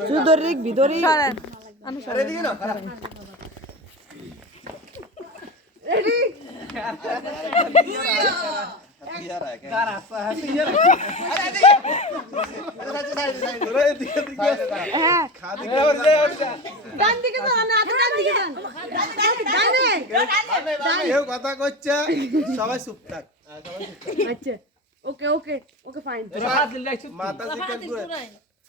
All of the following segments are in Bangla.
শুধু ধরে রাখবি ধরে কথা করছে সবাই চুপ থাক আচ্ছা ওকে ওকে ওকে ফাইন করে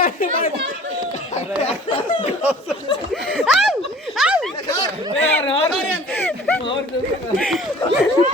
Au! Au!